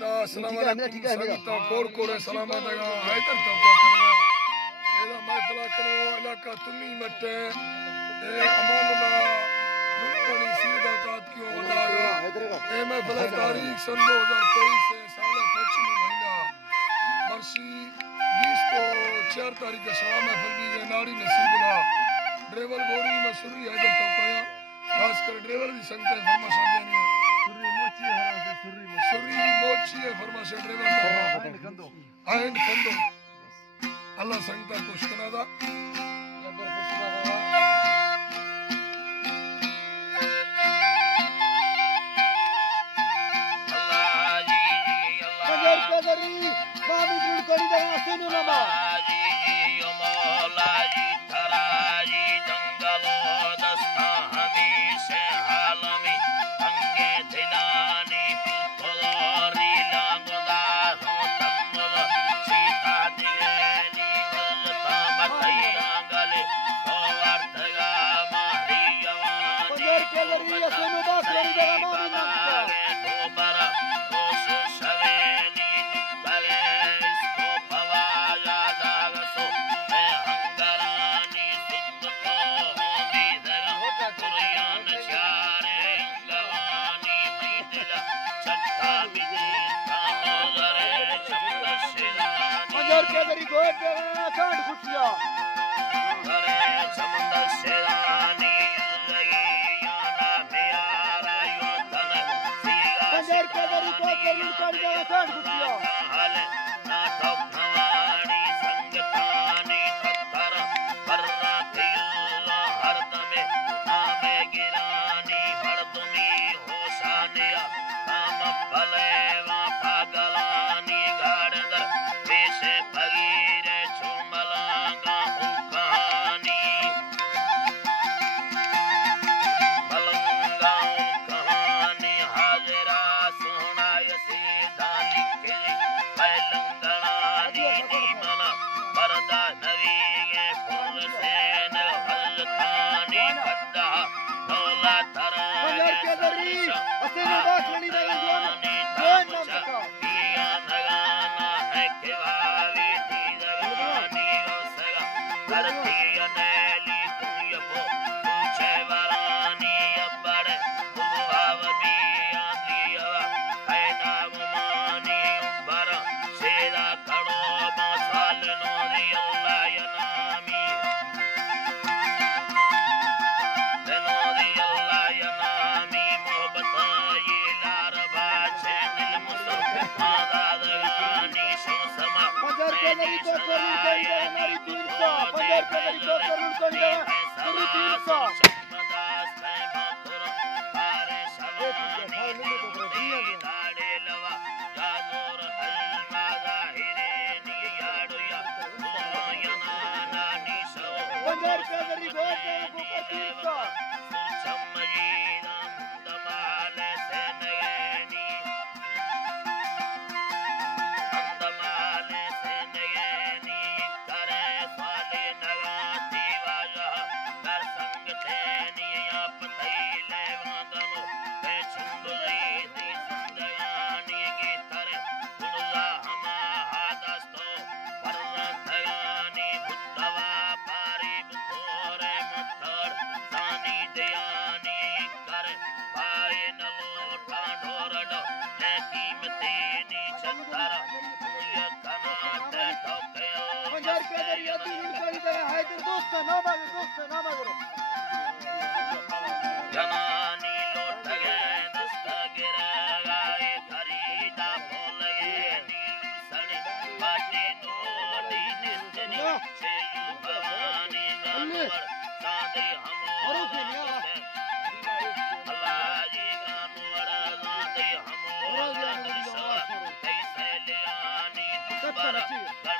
दा अस्सलाम वालेकुम संगत कोड़ कोड़े सलामत गा हैदर तो करवा एदा महफिल करो इलाका तुनी मटे ए अमानुल्लाह दुनिया सीधा तात क्यों वडागा ए महफिल तारीख सन 2023 से साल पश्चिमी महीना वर्षी 20 को 4 तारीख के शवा महफिल दी गई नाड़ी नसीबुल्ला ड्राइवर गोरी मसूरी हैदर तो कया खास कर ड्राइवर दी संगत फरमाशा देनी सुरी मोची है फरमाशा ड्राइवर आइंड कंदो अल्लाह संगता खुश कनादा That's